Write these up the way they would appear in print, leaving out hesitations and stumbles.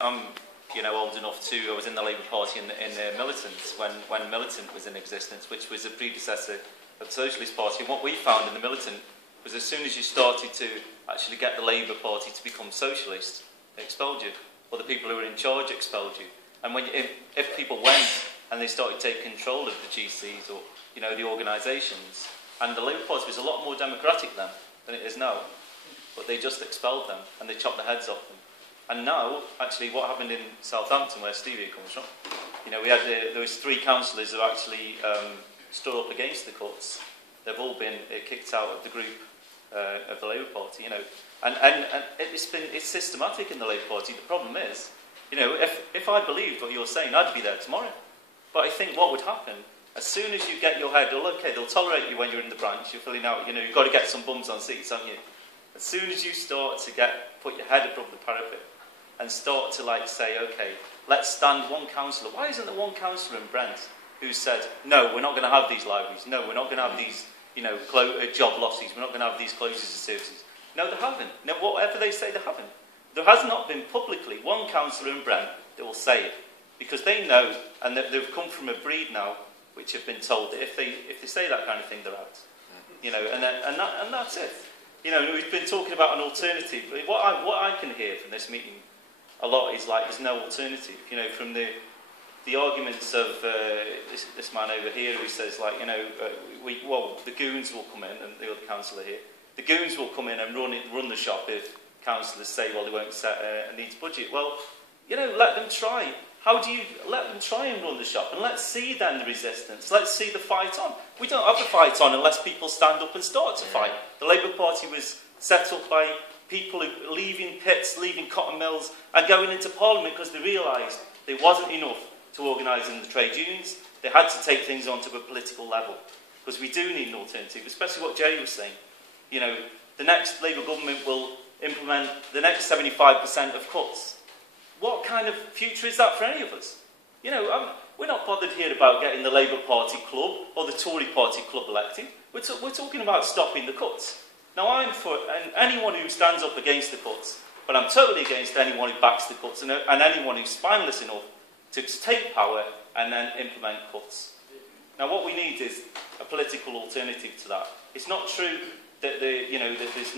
I'm, old enough to. I was in the Labour Party in Militant when Militant was in existence, which was a predecessor of the Socialist Party. And what we found in the Militant was as soon as you started to actually get the Labour Party to become socialist, they expelled you, or the people who were in charge expelled you. And if people went and they started to take control of the GCs or the organisations, and the Labour Party was a lot more democratic then than it is now, but they just expelled them and they chopped the heads off them. And now, actually, what happened in Southampton, where Stevie comes from, there was 3 councillors who actually stood up against the cuts. They've all been kicked out of the group of the Labour Party, and it's systematic in the Labour Party. The problem is, if I believed what you're saying, I'd be there tomorrow. But I think what would happen, as soon as you get your head, okay, they'll tolerate you when you're in the branch, you're filling out, you've got to get some bums on seats, haven't you? As soon as you start to put your head above the parapet and start to say, okay, let's stand one councillor. Why isn't there one councillor in Brent who said, no, we're not going to have these libraries, no, we're not going to have these, job losses, we're not going to have these closures of services. No, they haven't. No, whatever they say, they haven't. There has not been publicly one councillor in Brent that will say it, because they know, and they've come from a breed now, which have been told that if they say that kind of thing, they're out. And that's it. We've been talking about an alternative. What I can hear from this meeting a lot is there's no alternative. From the arguments of this man over here who says the goons will come in, and the other councillor here, the goons will come in and run the shop if councillors say, well, they won't set a needs budget. Well, let them try. How do you let them try and run the shop? And let's see then the resistance. Let's see the fight on. We don't have the fight on unless people stand up and start to fight. The Labour Party was set up by people who leaving pits, leaving cotton mills and going into Parliament because they realised there wasn't enough to organise in the trade unions. They had to take things onto a political level because we do need an alternative, especially what Jerry was saying. The next Labour government will implement the next 75% of cuts. What kind of future is that for any of us? We're not bothered here about getting the Labour Party club or the Tory Party club elected. We're talking about stopping the cuts. Now, I'm for anyone who stands up against the cuts, but I'm totally against anyone who backs the cuts and anyone who's spineless enough to take power and then implement cuts. Now, what we need is a political alternative to that. It's not true that there's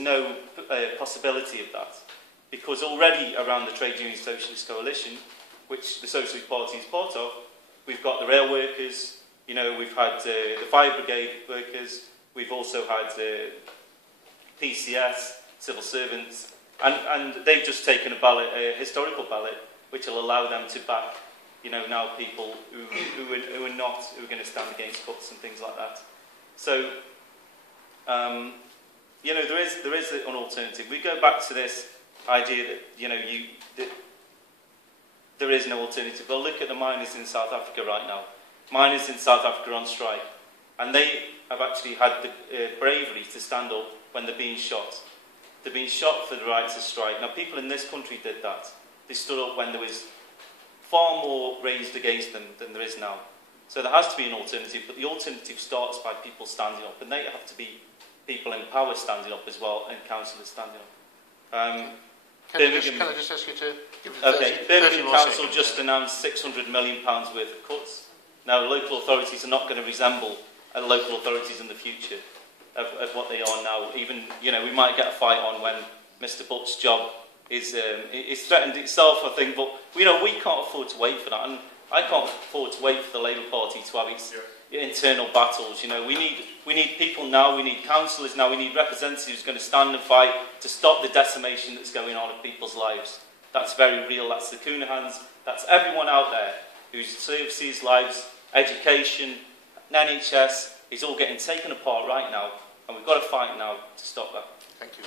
no possibility of that. Because already around the Trade Union Socialist Coalition, which the Socialist Party is part of, we've got the rail workers, we've had the fire brigade workers, we've also had PCS, civil servants, and they've just taken a historical ballot, which will allow them to back, now people who are going to stand against cuts and things like that. So, there is an alternative. We go back to this idea that there is no alternative. Well, look at the miners in South Africa right now. Miners in South Africa on strike, and they have actually had the bravery to stand up when they're being shot. They're being shot for the right to strike. Now, people in this country did that. They stood up when there was far more raised against them than there is now. So there has to be an alternative, but the alternative starts by people standing up, and they have to be people in power standing up as well, and councillors standing up. Can I just ask you to give us 30 Birmingham Council just announced £600 million worth of cuts. Now, local authorities are not going to resemble local authorities in the future of what they are now. Even, we might get a fight on when Mr. Butt's job is threatened itself, I think, but, we can't afford to wait for that, and I can't afford to wait for the Labour Party to have its internal battles. We need people now, we need councillors now, we need representatives who's going to stand and fight to stop the decimation that's going on in people's lives. That's very real. That's the Coonahans, that's everyone out there whose services, lives, education, NHS is all getting taken apart right now, and we've got to fight now to stop that. Thank you.